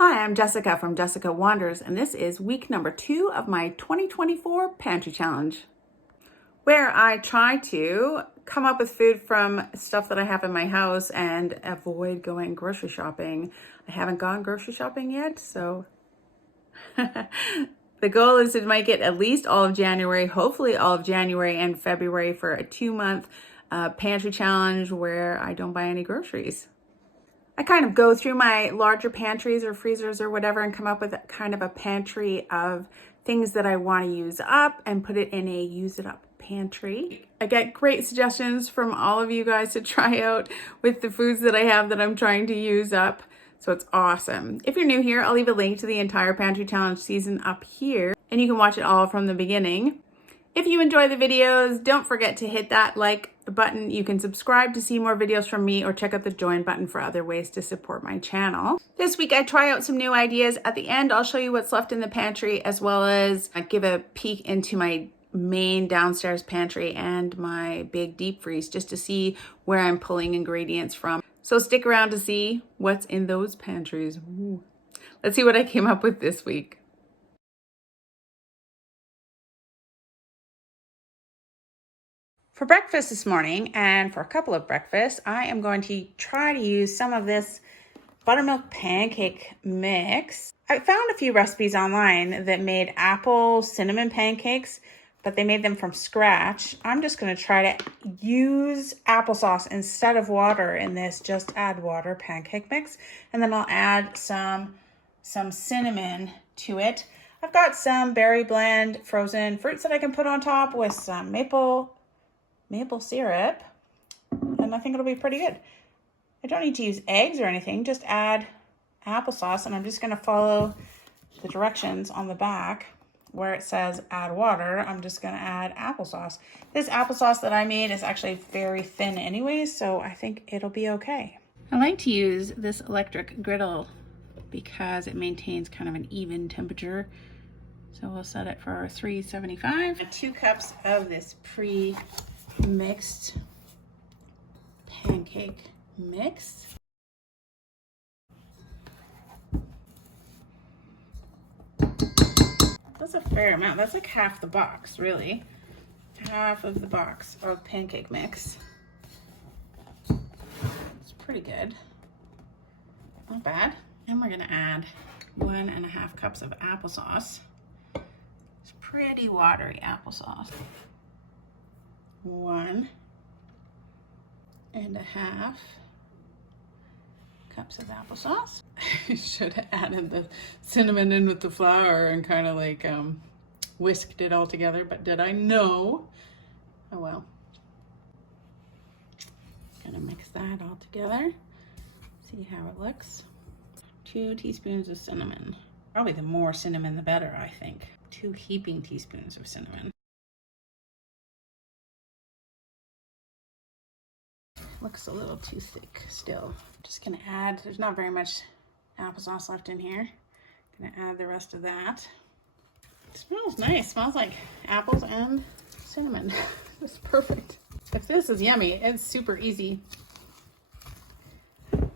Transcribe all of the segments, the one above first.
Hi, I'm Jessica from Jessica Wanders, and this is week number 2 of my 2024 Pantry Challenge, where I try to come up with food from stuff that I have in my house and avoid going grocery shopping. I haven't gone grocery shopping yet, so the goal is to make it at least all of January, hopefully all of January and February for a 2-month pantry challenge where I don't buy any groceries. I kind of go through my larger pantries or freezers or whatever and come up with kind of a pantry of things that I want to use up and put it in a use it up pantry. I get great suggestions from all of you guys to try out with the foods that I have that I'm trying to use up. So it's awesome. If you're new here, I'll leave a link to the entire Pantry Challenge season up here and you can watch it all from the beginning. If you enjoy the videos, don't forget to hit that like button. You can subscribe to see more videos from me or check out the join button for other ways to support my channel. This week I try out some new ideas. At the end, I'll show you what's left in the pantry as well as give a peek into my main downstairs pantry and my big deep freeze just to see where I'm pulling ingredients from. So stick around to see what's in those pantries. Ooh. Let's see what I came up with this week. For breakfast this morning, and for a couple of breakfasts, I am going to try to use some of this buttermilk pancake mix. I found a few recipes online that made apple cinnamon pancakes, but they made them from scratch. I'm just going to try to use applesauce instead of water in this, just add water pancake mix, and then I'll add some cinnamon to it. I've got some berry blend frozen fruits that I can put on top with some maple syrup, and I think it'll be pretty good. I don't need to use eggs or anything, just add applesauce, and I'm just going to follow the directions on the back where it says add water. I'm just going to add applesauce. This applesauce that I made is actually very thin anyways, so I think it'll be okay. I like to use this electric griddle because it maintains kind of an even temperature. So we'll set it for 375. 2 cups of this pre-mixed pancake mix. That's a fair amount. That's like half the box, really. Half of the box of pancake mix. It's pretty good. Not bad. And we're gonna add 1.5 cups of applesauce. It's pretty watery applesauce. 1.5 cups of applesauce. I should have added the cinnamon in with the flour and kind of like whisked it all together, but did I know? Oh well. Gonna mix that all together. See how it looks. 2 teaspoons of cinnamon. Probably the more cinnamon the better, I think. 2 heaping teaspoons of cinnamon. Looks a little too thick still. I'm just gonna add, there's not very much applesauce left in here. Gonna add the rest of that. It smells nice, smells like apples and cinnamon. It's perfect. If this is yummy, it's super easy.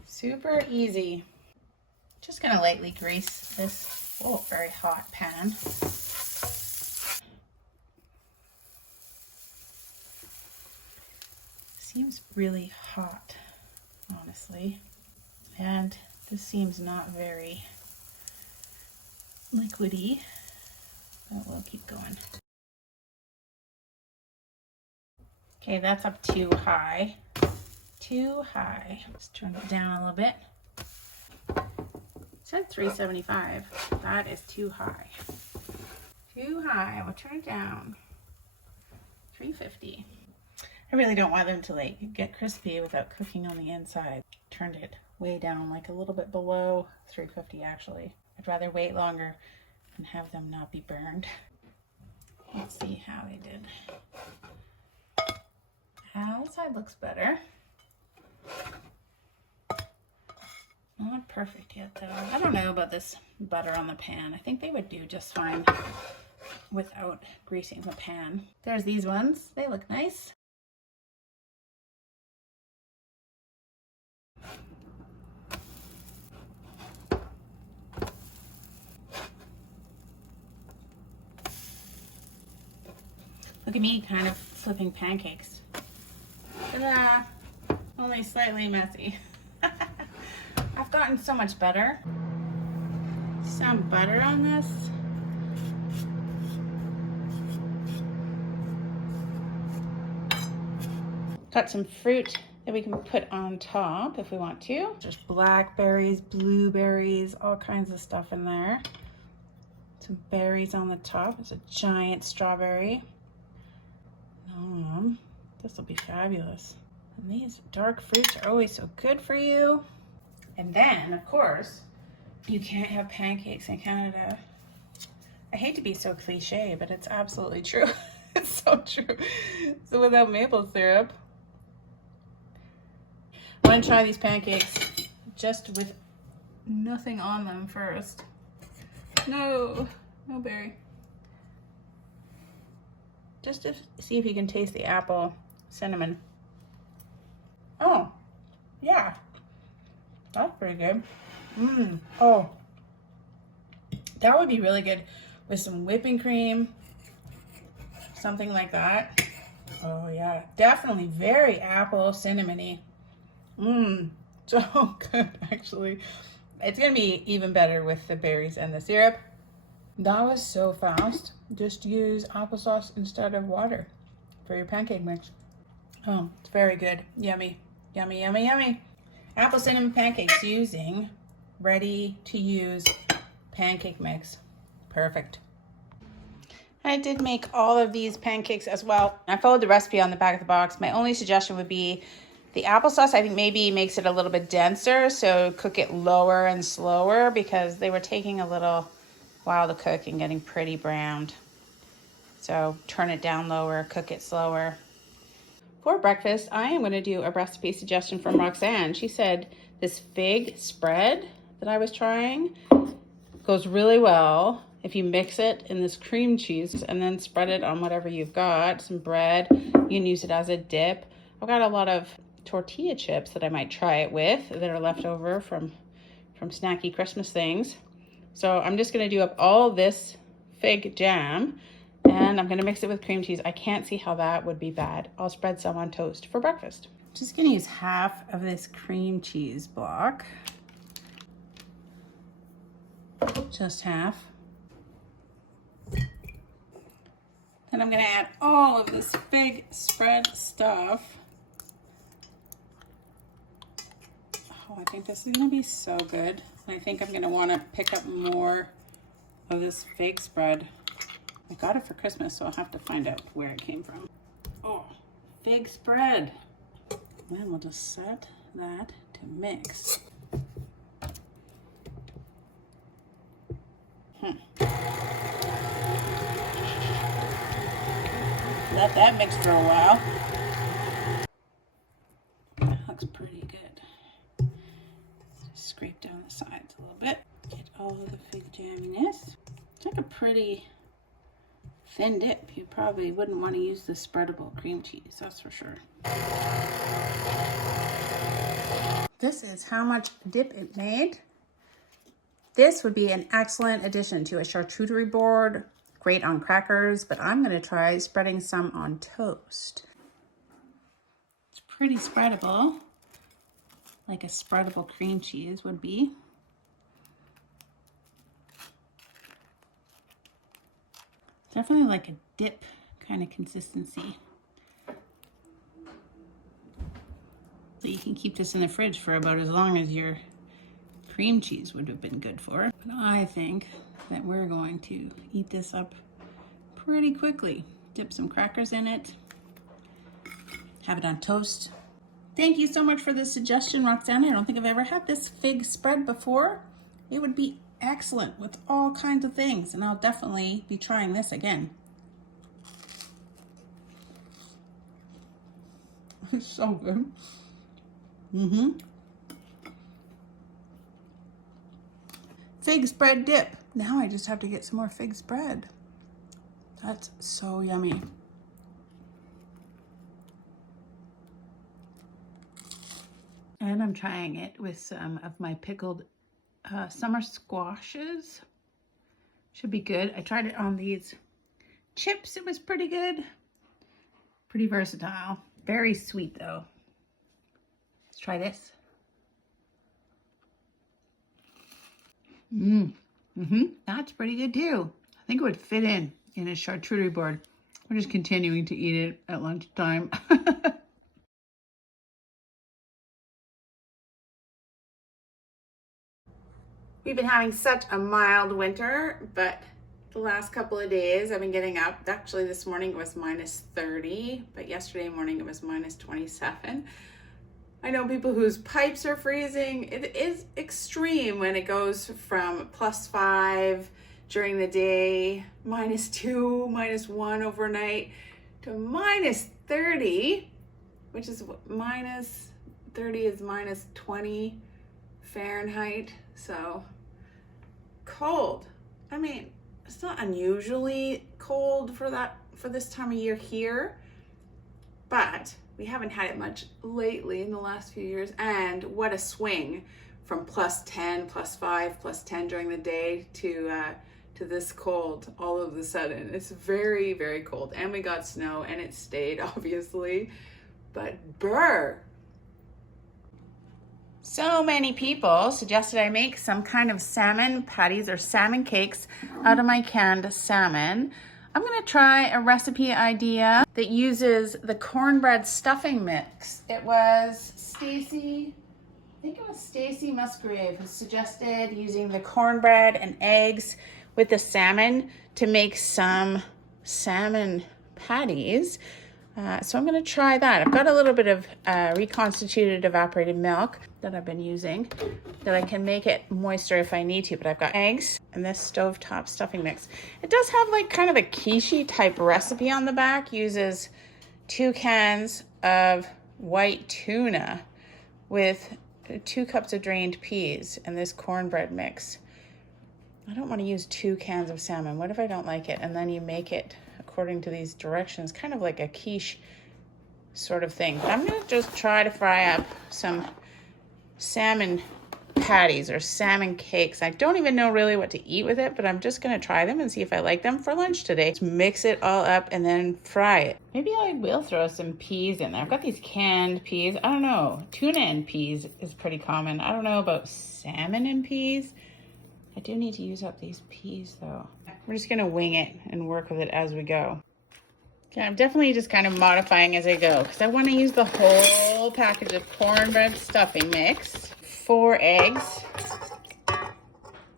Super easy. Just gonna lightly grease this very hot pan. Seems really hot, honestly, and this seems not very liquidy, but we'll keep going. Okay, that's up too high. Too high. Let's turn it down a little bit. It said 375. That is too high. Too high. We'll turn it down. 350. I really don't want them to like get crispy without cooking on the inside. Turned it way down, like a little bit below 350 actually. I'd rather wait longer and have them not be burned. Let's see how they did. That side looks better. Not perfect yet though. I don't know about this butter on the pan. I think they would do just fine without greasing the pan. There's these ones. They look nice. Look at me kind of flipping pancakes. Ta-da! Only slightly messy. I've gotten so much better. Some butter on this. Got some fruit that we can put on top if we want to. There's blackberries, blueberries, all kinds of stuff in there. Some berries on the top. There's a giant strawberry. This will be fabulous. And these dark fruits are always so good for you. And then, of course, you can't have pancakes in Canada. I hate to be so cliche, but it's absolutely true. It's so true. So without maple syrup, I'm gonna try these pancakes just with nothing on them first. No berry. Just to see if you can taste the apple cinnamon. Oh, yeah. That's pretty good. Oh, that would be really good with some whipping cream, something like that. Oh yeah, definitely very apple cinnamony. So good actually. It's gonna be even better with the berries and the syrup. That was so fast. Just use applesauce instead of water for your pancake mix. Oh, it's very good. Yummy, yummy, yummy, yummy. Apple cinnamon pancakes using ready to use pancake mix. Perfect. I did make all of these pancakes as well. I followed the recipe on the back of the box. My only suggestion would be the applesauce, I think maybe makes it a little bit denser, so cook it lower and slower because they were taking a little while to cook and getting pretty browned. So turn it down lower, cook it slower. For breakfast, I am going to do a recipe suggestion from Roxanne. She said this fig spread that I was trying goes really well if you mix it in this cream cheese and then spread it on whatever you've got. Some bread, you can use it as a dip. I've got a lot of tortilla chips that I might try it with that are left over from snacky Christmas things. So I'm just going to do up all this fig jam and I'm going to mix it with cream cheese. I can't see how that would be bad. I'll spread some on toast for breakfast. Just going to use half of this cream cheese block. Just half. Then I'm going to add all of this fig spread stuff. Oh, I think this is going to be so good. I think I'm going to want to pick up more of this fig spread. I got it for Christmas, so I'll have to find out where it came from. Oh, fig spread. Then we'll just set that to mix. Let that mix for a while. That looks pretty good. Just scrape down the sides a little bit. Get all of the fig jamminess. It's like a pretty thin dip. You probably wouldn't want to use the spreadable cream cheese, that's for sure. This is how much dip it made. This would be an excellent addition to a charcuterie board, great on crackers, but I'm going to try spreading some on toast. It's pretty spreadable, like a spreadable cream cheese would be. Definitely like a dip kind of consistency. So you can keep this in the fridge for about as long as your cream cheese would have been good for. But I think that we're going to eat this up pretty quickly. Dip some crackers in it. Have it on toast. Thank you so much for this suggestion, Roxanne. I don't think I've ever had this fig spread before. It would be excellent with all kinds of things, and I'll definitely be trying this again. It's so good. Fig spread dip. Now I just have to get some more fig spread. That's so yummy. And I'm trying it with some of my pickled summer squashes. Should be good. I tried it on these chips. It was pretty good. Pretty versatile. Very sweet though. Let's try this. That's pretty good too. I think it would fit in a charcuterie board. We're just continuing to eat it at lunchtime. We've been having such a mild winter, but the last couple of days I've been getting up. Actually, this morning it was minus 30, but yesterday morning it was minus 27. I know people whose pipes are freezing. It is extreme when it goes from +5 during the day, -2, -1 overnight, to minus 30, which is minus 30 is minus 20 Fahrenheit. So cold. I mean, it's not unusually cold for this time of year here, but we haven't had it much lately in the last few years. And what a swing from +10, +5, +10 during the day to this cold all of a sudden. It's very, very cold. And we got snow and it stayed, obviously, but brr. So many people suggested I make some kind of salmon patties or salmon cakes out of my canned salmon. I'm gonna try a recipe idea that uses the cornbread stuffing mix. It was Stacy, I think it was Stacy Musgrave who suggested using the cornbread and eggs with the salmon to make some salmon patties. So I'm gonna try that. I've got a little bit of reconstituted evaporated milk that I've been using that I can make it moister if I need to, but I've got eggs and this stovetop stuffing mix. It does have like kind of a quiche type recipe on the back. Uses 2 cans of white tuna with 2 cups of drained peas and this cornbread mix. I don't want to use 2 cans of salmon. What if I don't like it? And then you make it according to these directions, kind of like a quiche sort of thing. But I'm gonna just try to fry up some salmon patties or salmon cakes. I don't even know really what to eat with it, but I'm just gonna try them and see if I like them for lunch today. Just mix it all up and then fry it. Maybe I will throw some peas in there. I've got these canned peas. I don't know. Tuna and peas is pretty common. I don't know about salmon and peas. I do need to use up these peas though. We're just gonna wing it and work with it as we go. Okay, I'm definitely just kind of modifying as I go because I want to use the whole package of cornbread stuffing mix. 4 eggs,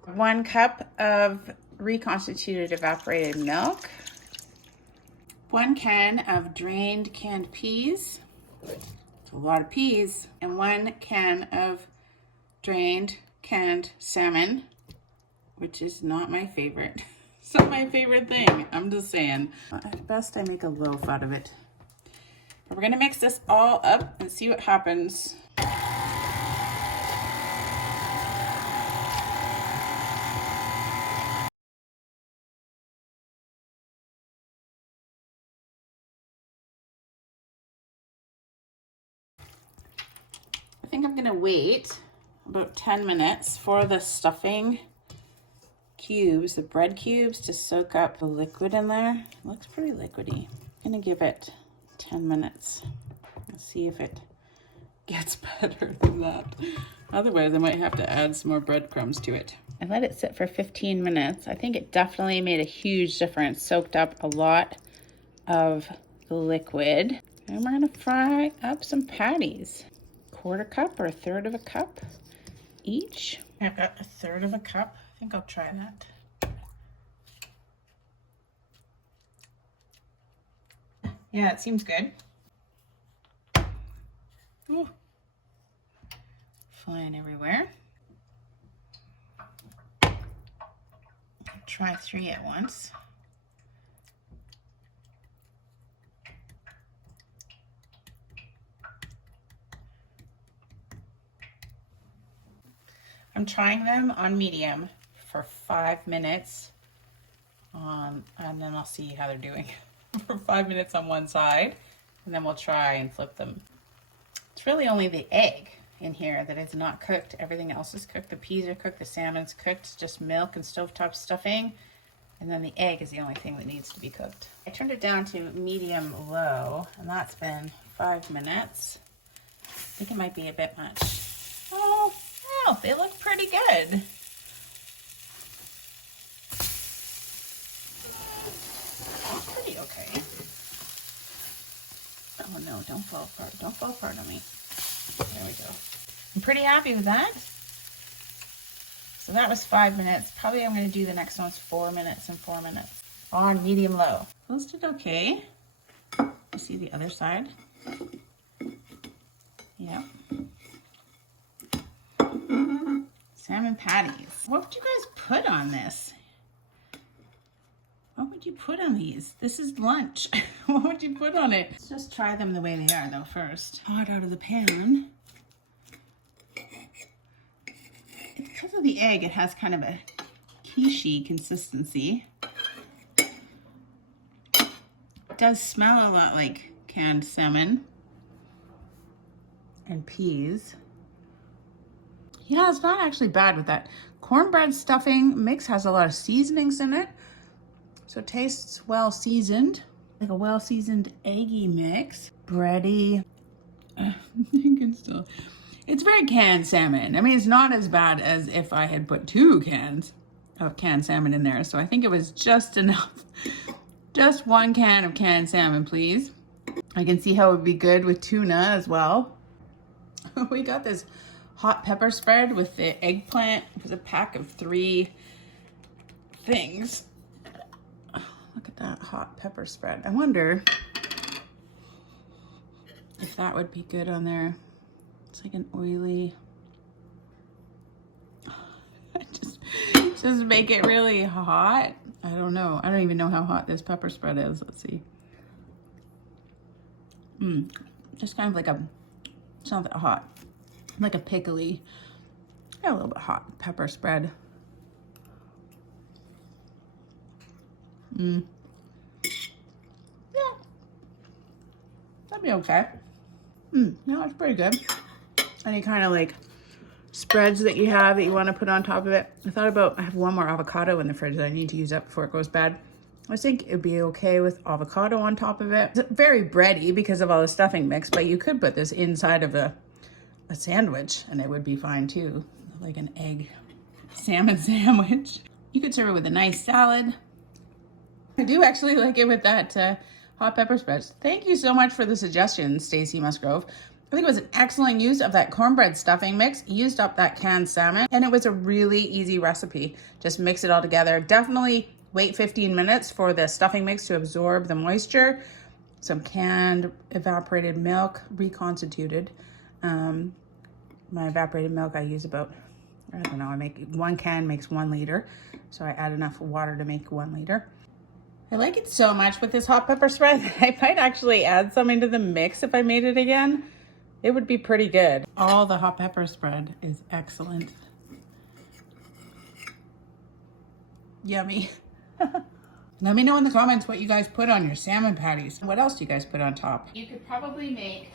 1 cup of reconstituted evaporated milk, 1 can of drained canned peas. It's a lot of peas. And 1 can of drained canned salmon, which is not my favorite. It's not my favorite thing, I'm just saying. At best, I make a loaf out of it. But we're gonna mix this all up and see what happens. I think I'm gonna wait about 10 minutes for the stuffing cubes, the bread cubes, to soak up the liquid in there. It looks pretty liquidy. I'm gonna give it 10 minutes. Let's see if it gets better than that. Otherwise, I might have to add some more breadcrumbs to it. I let it sit for 15 minutes. I think it definitely made a huge difference. Soaked up a lot of the liquid. And we're gonna fry up some patties. 1/4 cup or 1/3 of a cup each. I've got 1/3 of a cup. I think I'll try that. Yeah, it seems good. Ooh. Flying everywhere. I'll try 3 at once. I'm trying them on medium for 5 minutes, and then I'll see how they're doing for 5 minutes on one side, and then we'll try and flip them. It's really only the egg in here that is not cooked. Everything else is cooked. The peas are cooked, the salmon's cooked. It's just milk and stovetop stuffing And then the egg is the only thing that needs to be cooked. I turned it down to medium low, and that's been 5 minutes. I think it might be a bit much. Oh, well, they look pretty good. Pretty okay. Oh no, don't fall apart. Don't fall apart on me. There we go. I'm pretty happy with that. So that was 5 minutes. Probably I'm going to do the next one's 4 minutes and 4 minutes on medium low. Those did okay. You see the other side? Yeah. Salmon patties. What would you guys put on this? What would you put on these? This is lunch. What would you put on it? Let's just try them the way they are though first. Hot out of the pan. Because of the egg, it has kind of a quiche-y consistency. It does smell a lot like canned salmon and peas. Yeah, it's not actually bad with that. Cornbread stuffing mix has a lot of seasonings in it. So it tastes well seasoned, like a well seasoned eggy mix. Bready. You can still, it's very canned salmon. I mean, it's not as bad as if I had put 2 cans of canned salmon in there. So I think it was just enough. Just 1 can of canned salmon, please. I can see how it would be good with tuna as well. We got this hot pepper spread with the eggplant. It was a pack of 3 things. Look at that hot pepper spread. I wonder if that would be good on there. It's like an oily, just make it really hot. I don't know. I don't even know how hot this pepper spread is. Let's see. Just kind of like it's not that hot. Like a pickly, yeah, a little bit hot pepper spread. Yeah, that'd be okay. Yeah, it's pretty good. Any kind of like spreads that you have that you want to put on top of it. I thought about, I have 1 more avocado in the fridge that I need to use up before it goes bad. I think it'd be okay with avocado on top of it. It's very bready because of all the stuffing mix, but you could put this inside of a sandwich and it would be fine too. Like an egg salmon sandwich. You could serve it with a nice salad. I do actually like it with that hot pepper spread. Thank you so much for the suggestion, Stacy Musgrove. I think it was an excellent use of that cornbread stuffing mix, used up that canned salmon, and it was a really easy recipe. Just mix it all together. Definitely wait 15 minutes for the stuffing mix to absorb the moisture. Some canned evaporated milk, reconstituted. My evaporated milk I use about, I don't know, I make 1 can makes 1 liter. So I add enough water to make 1 liter. I like it so much with this hot pepper spread. I might actually add some into the mix if I made it again. It would be pretty good. All the hot pepper spread is excellent. Yummy. Let me know in the comments what you guys put on your salmon patties. What else do you guys put on top? You could probably make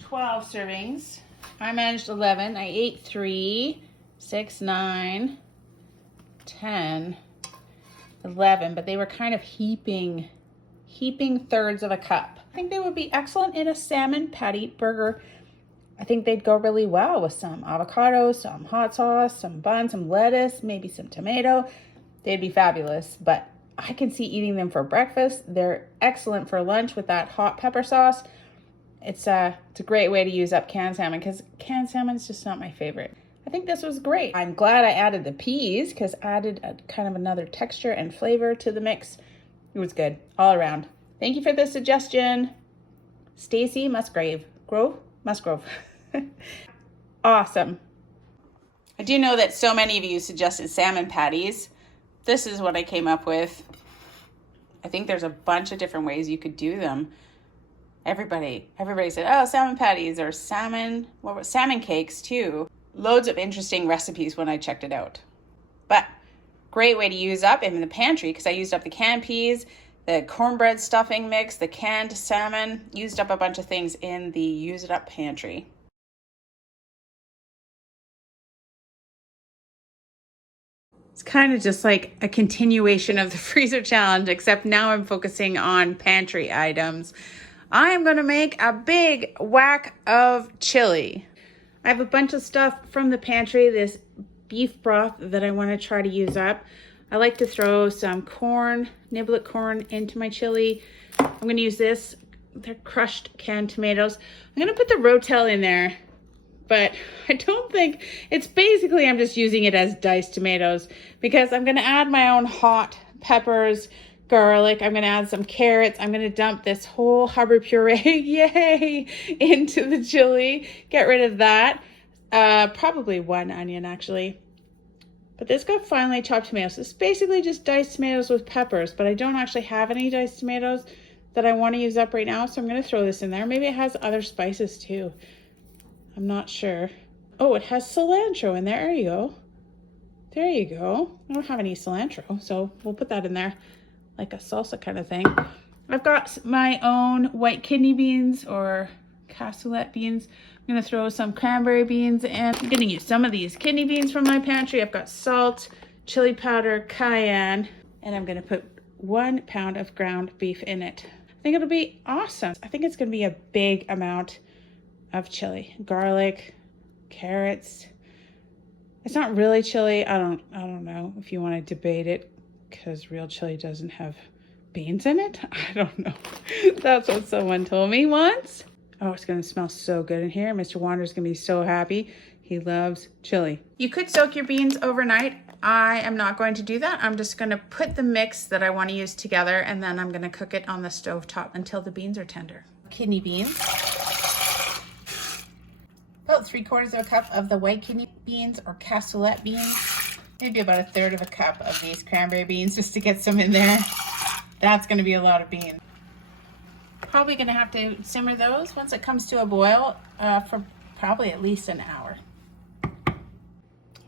12 servings. I managed 11. I ate 3, 6, 9, 10, 11, but they were kind of heaping thirds of a cup. I think they would be excellent in a salmon patty burger. I think they'd go really well with some avocado, some hot sauce, some bun, some lettuce, maybe some tomato. They'd be fabulous, but I can see eating them for breakfast. They're excellent for lunch with that hot pepper sauce. It's a great way to use up canned salmon because canned salmon is just not my favorite. I think this was great. I'm glad I added the peas because added a kind of another texture and flavor to the mix. It was good all around. Thank you for the suggestion, Stacy Musgrove. Musgrove. Awesome. I do know that so many of you suggested salmon patties. This is what I came up with. I think there's a bunch of different ways you could do them. Everybody said, oh, salmon patties or salmon cakes too. Loads of interesting recipes when I checked it out. But great way to use up in the pantry because I used up the canned peas, the cornbread stuffing mix, the canned salmon, used up a bunch of things in the Use It Up pantry. It's kind of just like a continuation of the freezer challenge, except now I'm focusing on pantry items. I am gonna make a big whack of chili. I have a bunch of stuff from the pantry, this beef broth that I wanna try to use up. I like to throw some corn, niblet corn into my chili. I'm gonna use this, they're crushed canned tomatoes. I'm gonna put the Rotel in there, but I don't think, it's basically I'm just using it as diced tomatoes because I'm gonna add my own hot peppers, garlic, I'm gonna add some carrots, I'm gonna dump this whole Hubbard puree, yay, into the chili, get rid of that. Probably one onion actually. But this got finely chopped tomatoes. It's basically just diced tomatoes with peppers, but I don't actually have any diced tomatoes that I wanna use up right now, so I'm gonna throw this in there. Maybe it has other spices too. I'm not sure. Oh, it has cilantro in there. There you go. There you go. I don't have any cilantro, so we'll put that in there like a salsa kind of thing. I've got my own white kidney beans or cassoulet beans. I'm gonna throw some cranberry beans in. I'm gonna use some of these kidney beans from my pantry. I've got salt, chili powder, cayenne, and I'm gonna put 1 pound of ground beef in it. I think it'll be awesome. I think it's gonna be a big amount of chili, garlic, carrots. It's not really chili. I don't know if you want to debate it because real chili doesn't have beans in it. I don't know. That's what someone told me once. Oh, it's gonna smell so good in here. Mr. Wander's gonna be so happy. He loves chili. You could soak your beans overnight. I am not going to do that. I'm just gonna put the mix that I want to use together and then I'm gonna cook it on the stove top until the beans are tender. Kidney beans. About 3/4 of a cup of the white kidney beans or cassoulet beans. Maybe about 1/3 of a cup of these cranberry beans just to get some in there. That's gonna be a lot of beans. Probably gonna have to simmer those once it comes to a boil for probably at least an hour.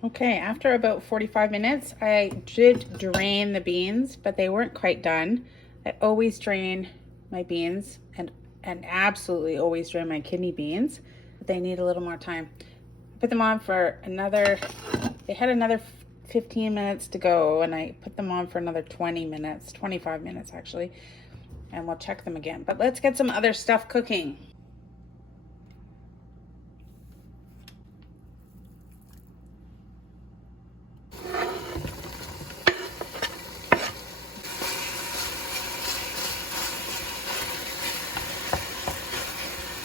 Okay, after about 45 minutes, I did drain the beans, but they weren't quite done. I always drain my beans and absolutely always drain my kidney beans. They need a little more time. Put them on for another, they had another 15 minutes to go and I put them on for another 20 minutes, 25 minutes actually, and we'll check them again. But let's get some other stuff cooking.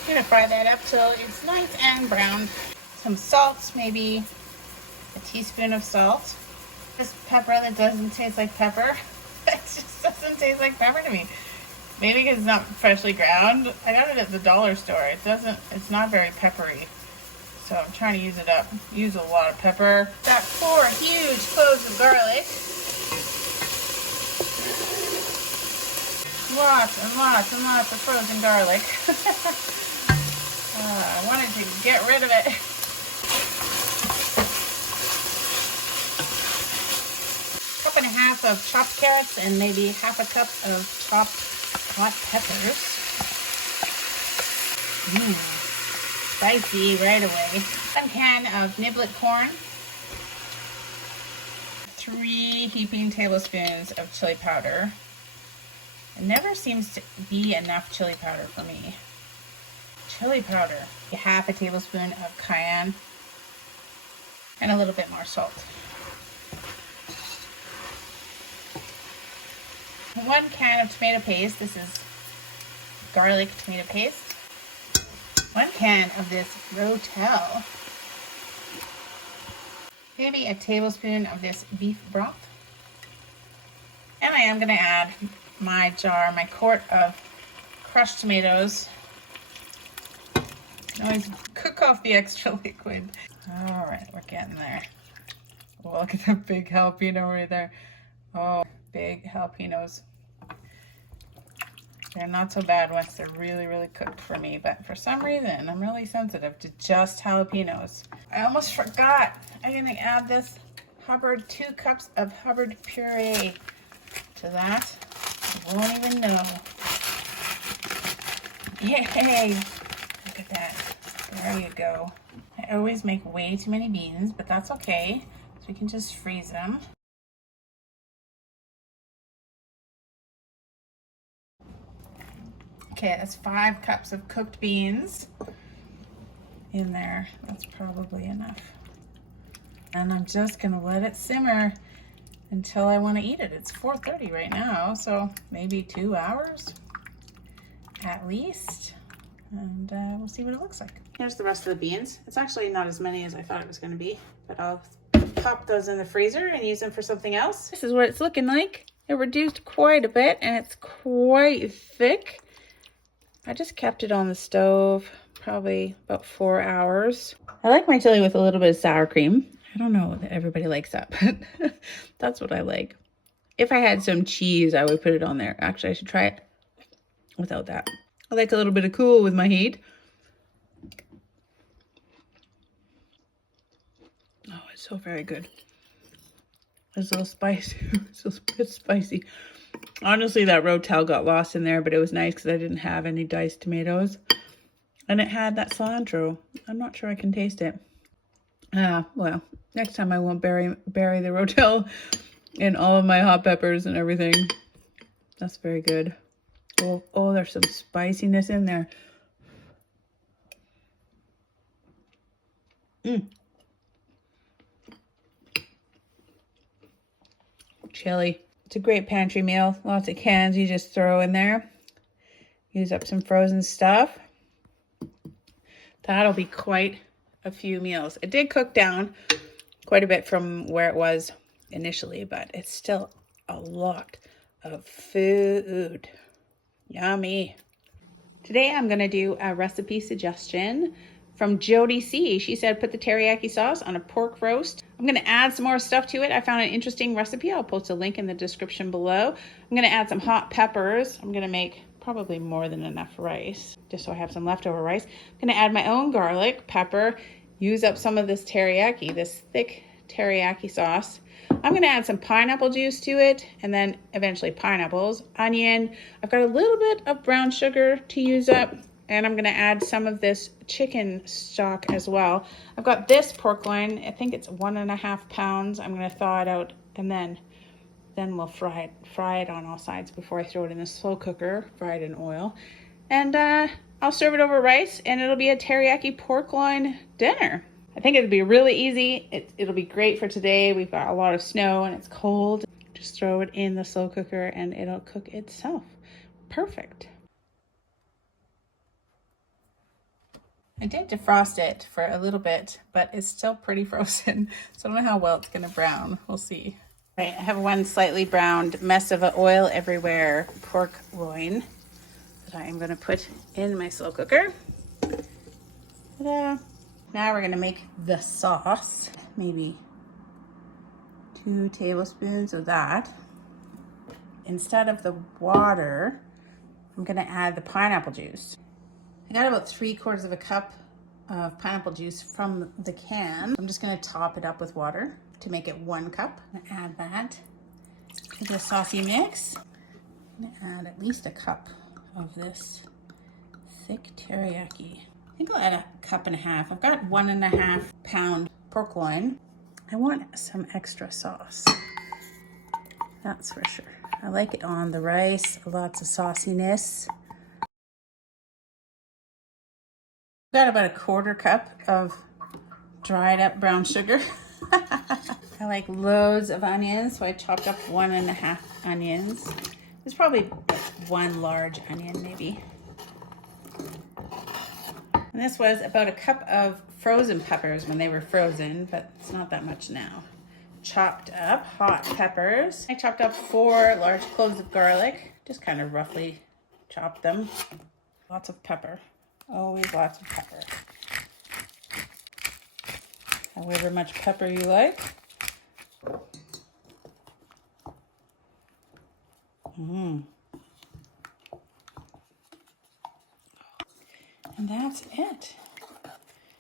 I'm gonna fry that up till it's nice and brown. Some salt, maybe a teaspoon of salt. This pepper that doesn't taste like pepper. It just doesn't taste like pepper to me. Maybe because it's not freshly ground. I got it at the dollar store. It's not very peppery. So I'm trying to use it up. Use a lot of pepper. Got 4 huge cloves of garlic. Lots and lots and lots of frozen garlic. I wanted to get rid of it. Cup and a half of chopped carrots and maybe half a cup of chopped hot peppers. Spicy right away. 1 can of niblet corn. 3 heaping tablespoons of chili powder. It never seems to be enough chili powder for me. Chili powder. Half a tablespoon of cayenne. And a little bit more salt. 1 can of tomato paste. This is garlic tomato paste. 1 can of this Rotel. Maybe a tablespoon of this beef broth. And I am going to add my quart of crushed tomatoes. Always cook off the extra liquid. All right, we're getting there. Oh, look at that big jalapeno right there. Oh, big jalapenos. They're not so bad once they're really, really cooked for me, but for some reason, I'm really sensitive to just jalapenos. I almost forgot. I'm gonna add this 2 cups of Hubbard puree to that. You won't even know. Yay! Look at that. There you go. I always make way too many beans, but that's okay. So we can just freeze them. Okay, that's 5 cups of cooked beans in there. That's probably enough. And I'm just gonna let it simmer until I want to eat it. It's 4:30 right now, so maybe 2 hours at least. And we'll see what it looks like. Here's the rest of the beans. It's actually not as many as I thought it was gonna be, but I'll pop those in the freezer and use them for something else. This is what it's looking like. It reduced quite a bit and it's quite thick. I just kept it on the stove probably about 4 hours. I like my chili with a little bit of sour cream. I don't know that everybody likes that, but that's what I like. If I had some cheese, I would put it on there. Actually, I should try it without that. I like a little bit of cool with my heat. Oh, it's so very good. It's a little spicy. It's a bit spicy. Honestly, that rotel got lost in there, but it was nice because I didn't have any diced tomatoes. And it had that cilantro. I'm not sure I can taste it. Well, next time I won't bury the rotel in all of my hot peppers and everything. That's very good. Oh, there's some spiciness in there. Chili. It's a great pantry meal. Lots of cans you just throw in there. Use up some frozen stuff. That'll be quite a few meals. It did cook down quite a bit from where it was initially, but it's still a lot of food. Yummy. Today I'm going to do a recipe suggestion from Jody C. She said put the teriyaki sauce on a pork roast. I'm going to add some more stuff to it. I found an interesting recipe. I'll post a link in the description below. I'm going to add some hot peppers. I'm going to make probably more than enough rice, just so I have some leftover rice. I'm going to add my own garlic, pepper, use up some of this teriyaki, this thick teriyaki sauce. I'm going to add some pineapple juice to it, and then eventually pineapples, onion. I've got a little bit of brown sugar to use up, and I'm going to add some of this chicken stock as well. I've got this pork loin. I think it's 1.5 pounds. I'm going to thaw it out, and then we'll fry it on all sides before I throw it in the slow cooker, fry it in oil. And I'll serve it over rice, and it'll be a teriyaki pork loin dinner. I think it'll be really easy. It'll be great for today. We've got a lot of snow and it's cold. Just throw it in the slow cooker and it'll cook itself. Perfect. I did defrost it for a little bit, but it's still pretty frozen. So I don't know how well it's gonna brown. We'll see. Right, I have one slightly browned mess of oil everywhere pork loin that I am gonna put in my slow cooker. Ta-da! Now we're gonna make the sauce, maybe 2 tablespoons of that. Instead of the water, I'm gonna add the pineapple juice. I got about 3/4 cup of pineapple juice from the can. I'm just gonna top it up with water to make it 1 cup. I'm gonna add that to the saucy mix. I'm gonna add at least 1 cup of this thick teriyaki. I think I'll add 1.5 cups. I've got 1.5 pound pork loin. I want some extra sauce. That's for sure. I like it on the rice, lots of sauciness. Got about 1/4 cup of dried up brown sugar. I like loads of onions, so I chopped up 1.5 onions. There's probably 1 large onion maybe. And this was about 1 cup of frozen peppers when they were frozen, but it's not that much now. Chopped up hot peppers. I chopped up 4 large cloves of garlic, just kind of roughly chopped them. Lots of pepper, always lots of pepper. However much pepper you like. And that's it.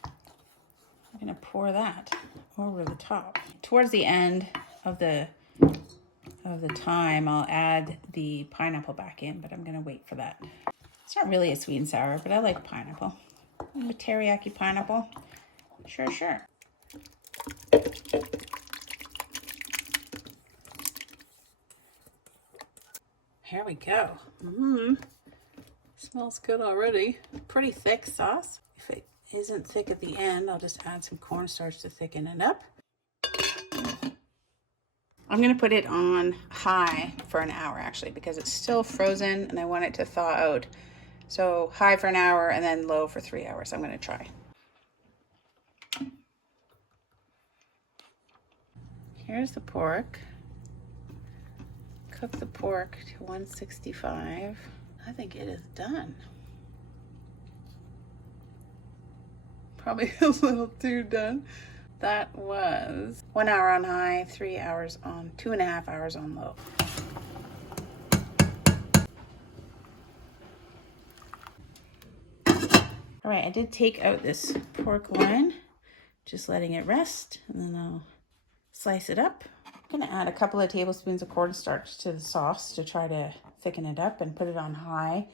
I'm gonna pour that over the top. Towards the end of the time, I'll add the pineapple back in, but I'm gonna wait for that. It's not really a sweet and sour, but I like pineapple. A teriyaki pineapple, sure. Here we go. Smells good already. Pretty thick sauce. If it isn't thick at the end, I'll just add some cornstarch to thicken it up. I'm gonna put it on high for an hour actually, because it's still frozen and I want it to thaw out. So high for an hour and then low for 3 hours. I'm gonna try. Here's the pork. Cook the pork to 165. I think it is done. Probably a little too done. That was 1 hour on high, 3 hours on, 2.5 hours on low. All right, I did take out this pork loin, just letting it rest, and then I'll slice it up. I'm gonna add a couple of tablespoons of cornstarch to the sauce to try to thicken it up and put it on high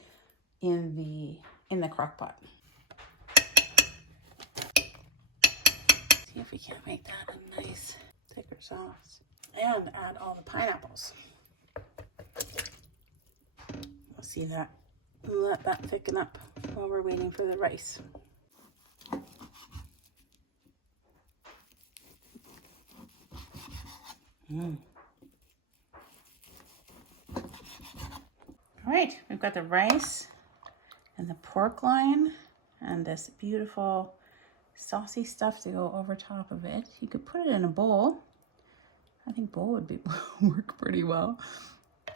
in the crock pot. See if we can't make that a nice thicker sauce. And add all the pineapples. We'll see that. Let that thicken up while we're waiting for the rice. All right, we've got the rice and the pork loin and this beautiful saucy stuff to go over top of it. You could put it in a bowl. I think bowl would work pretty well.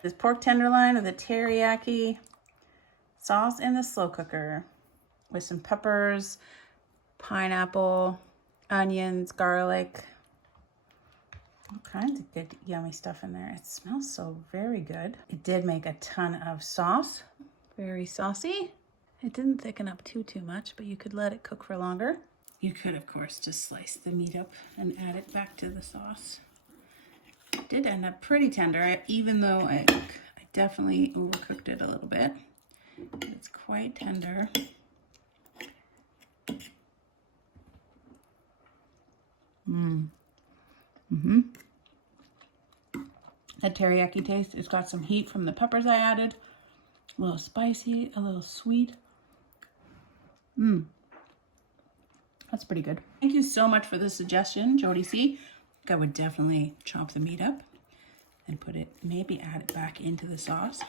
This pork tenderloin with the teriyaki sauce in the slow cooker with some peppers, pineapple, onions, garlic, all kinds of good yummy stuff in there. It smells so very good. It did make a ton of sauce, very saucy. It didn't thicken up too much, but you could let it cook for longer. You could, of course, just slice the meat up and add it back to the sauce. It did end up pretty tender, even though I definitely overcooked it a little bit. It's quite tender. That teriyaki taste, it's got some heat from the peppers I added. A little spicy, a little sweet. That's pretty good. Thank you so much for the suggestion, Jody C. I would definitely chop the meat up and put it, maybe add it back into the sauce.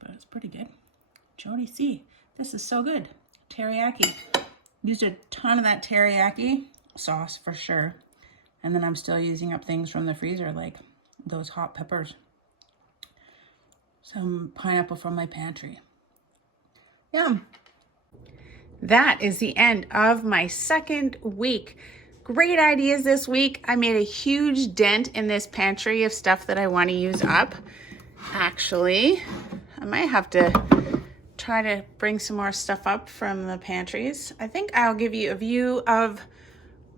But it's pretty good. Jody C, this is so good. Teriyaki. Used a ton of that teriyaki sauce for sure. And then I'm still using up things from the freezer, like those hot peppers. Some pineapple from my pantry. Yum. That is the end of my second week. Great ideas this week. I made a huge dent in this pantry of stuff that I want to use up. Actually, I might have to try to bring some more stuff up from the pantries. I think I'll give you a view of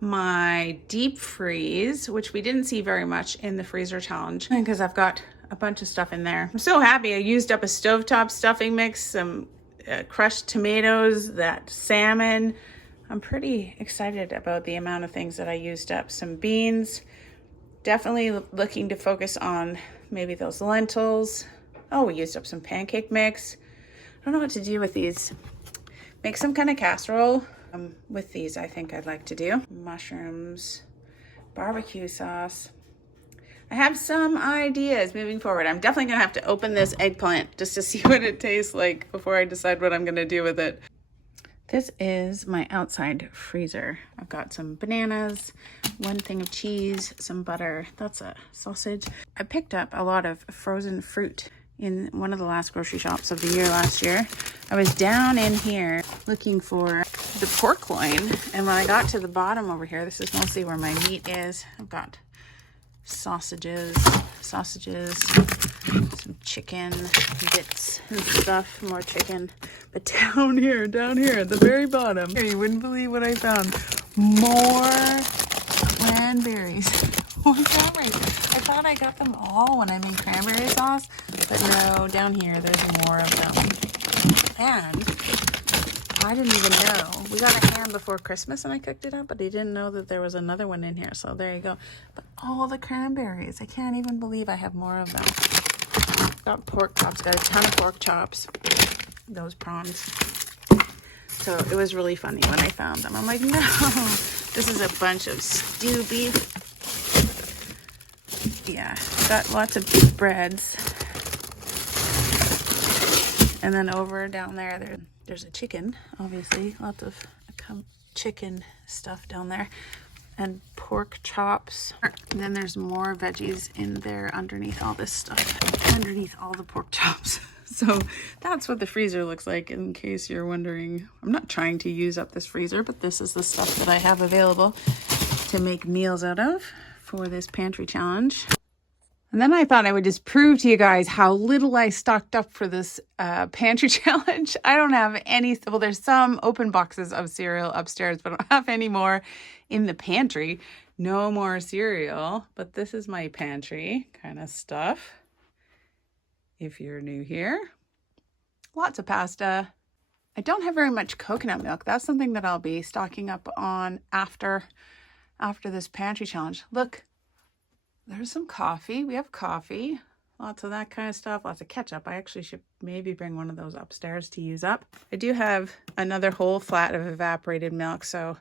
my deep freeze, which we didn't see very much in the freezer challenge because I've got a bunch of stuff in there. I'm so happy I used up a stovetop stuffing mix, some crushed tomatoes, that salmon. I'm pretty excited about the amount of things that I used up. Some beans, definitely looking to focus on maybe those lentils. Oh, we used up some pancake mix. I don't know what to do with these. Make some kind of casserole. With these, I think I'd like to do mushrooms, barbecue sauce. I have some ideas moving forward. I'm definitely gonna have to open this eggplant just to see what it tastes like before I decide what I'm gonna do with it. This is my outside freezer. I've got some bananas, one thing of cheese, some butter. That's a sausage. I picked up a lot of frozen fruit in one of the last grocery shops of the year last year. I was down in here looking for the pork loin, and when I got to the bottom over here, this is mostly where my meat is. I've got sausages, some chicken bits and stuff, more chicken. But down here at the very bottom, you wouldn't believe what I found. More cranberries. More cranberries. I thought I got them all when I made cranberry sauce, but no, down here there's more of them. And I didn't even know. We got a ham before Christmas and I cooked it up, but I didn't know that there was another one in here. So there you go. But all the cranberries, I can't even believe I have more of them. Got pork chops, got a ton of pork chops, those prawns. So it was really funny when I found them. I'm like, no, this is a bunch of stew beef. Yeah, got lots of beef breads. And then over down there's a chicken, obviously, lots of chicken stuff down there. And pork chops. And then there's more veggies in there underneath all this stuff, underneath all the pork chops. So that's what the freezer looks like, in case you're wondering. I'm not trying to use up this freezer, but this is the stuff that I have available to make meals out of for this pantry challenge. And then I thought I would just prove to you guys how little I stocked up for this pantry challenge. I don't have any, well, there's some open boxes of cereal upstairs, but I don't have any more in the pantry. No more cereal, but this is my pantry kind of stuff. If you're new here, lots of pasta. I don't have very much coconut milk. That's something that I'll be stocking up on after this pantry challenge. Look, there's some coffee. We have coffee, lots of that kind of stuff, lots of ketchup. I actually should maybe bring one of those upstairs to use up. I do have another whole flat of evaporated milk, so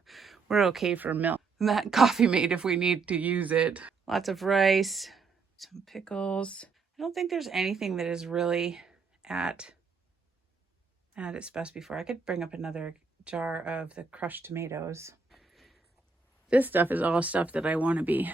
we're okay for milk. And that coffee mate if we need to use it. Lots of rice, some pickles. I don't think there's anything that is really at its best before. I could bring up another jar of the crushed tomatoes. This stuff is all stuff that I want to be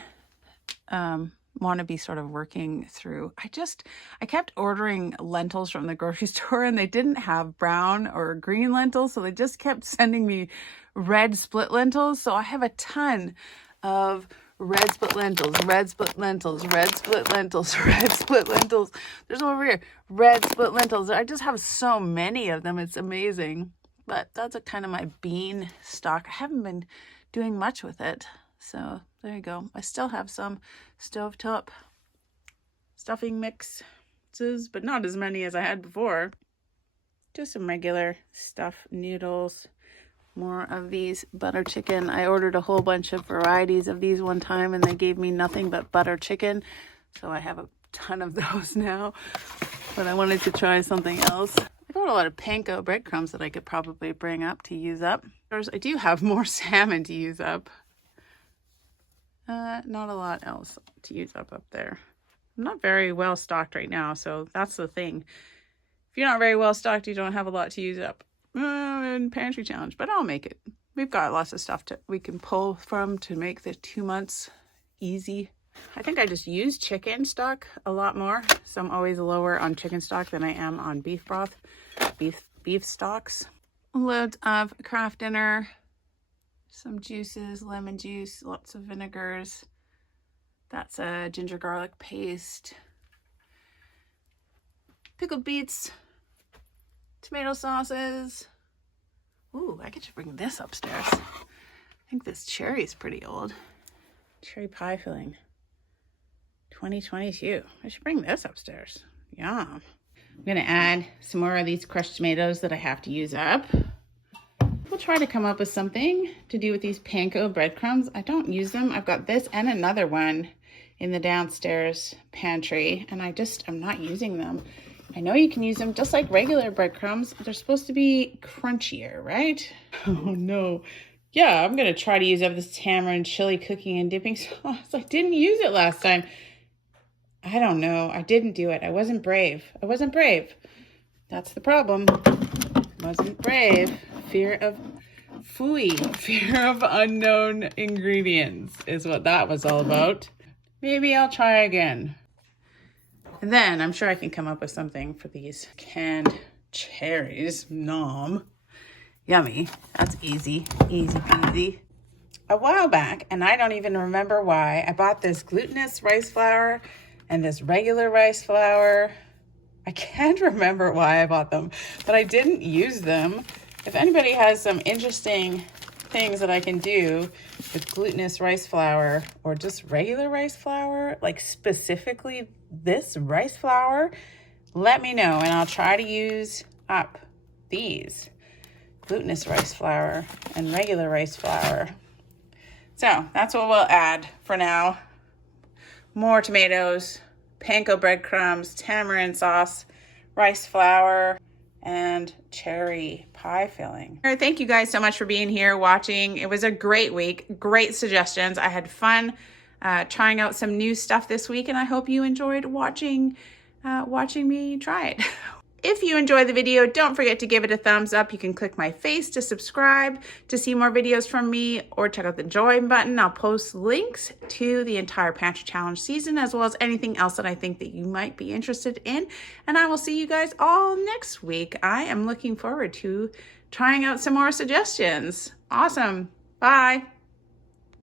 sort of working through. I kept ordering lentils from the grocery store and they didn't have brown or green lentils, so they just kept sending me red split lentils. So I have a ton of red split lentils, red split lentils, red split lentils, red split lentils. There's one over here, red split lentils. I just have so many of them. It's amazing. But that's a kind of my bean stock. I haven't been doing much with it. So there you go. I still have some stovetop stuffing mixes, but not as many as I had before. Just some regular stuff, noodles. More of these butter chicken. I ordered a whole bunch of varieties of these one time and they gave me nothing but butter chicken. So I have a ton of those now, but I wanted to try something else. I got a lot of panko breadcrumbs that I could probably bring up to use up. I do have more salmon to use up. Not a lot else to use up there. I'm not very well stocked right now, so that's the thing. If you're not very well stocked, you don't have a lot to use up. In pantry challenge, but I'll make it. We've got lots of stuff we can pull from to make the 2 months easy. I think I just use chicken stock a lot more, so I'm always lower on chicken stock than I am on beef broth, beef stocks. Loads of Kraft Dinner, some juices, lemon juice, lots of vinegars. That's a ginger garlic paste, pickled beets, tomato sauces. Ooh, I could bring this upstairs. I think this cherry is pretty old. Cherry pie filling. 2022. I should bring this upstairs. Yum. I'm gonna add some more of these crushed tomatoes that I have to use up. We'll try to come up with something to do with these panko breadcrumbs. I don't use them. I've got this and another one in the downstairs pantry, and I'm not using them. I know you can use them just like regular breadcrumbs. They're supposed to be crunchier, right? Oh no. Yeah, I'm gonna try to use up this tamarind chili cooking and dipping sauce. I didn't use it last time. I don't know. I didn't do it. I wasn't brave. That's the problem. Wasn't brave. Fear of unknown ingredients is what that was all about. Maybe I'll try again. And then I'm sure I can come up with something for these canned cherries. Nom. Yummy. That's easy. Easy peasy. A while back, and I don't even remember why, I bought this glutinous rice flour and this regular rice flour. I can't remember why I bought them, but I didn't use them. If anybody has some interesting things that I can do with glutinous rice flour or just regular rice flour, like specifically this rice flour, let me know and I'll try to use up these glutinous rice flour and regular rice flour. So that's what we'll add for now. More tomatoes, panko breadcrumbs, tamarind sauce, rice flour, and cherry pie filling. Thank you guys so much for being here watching. It was a great week, great suggestions. I had fun trying out some new stuff this week, and I hope you enjoyed watching me try it. If you enjoyed the video, don't forget to give it a thumbs up. You can click my face to subscribe to see more videos from me, or check out the join button. I'll post links to the entire Pantry Challenge season, as well as anything else that I think that you might be interested in. And I will see you guys all next week. I am looking forward to trying out some more suggestions. Awesome. Bye.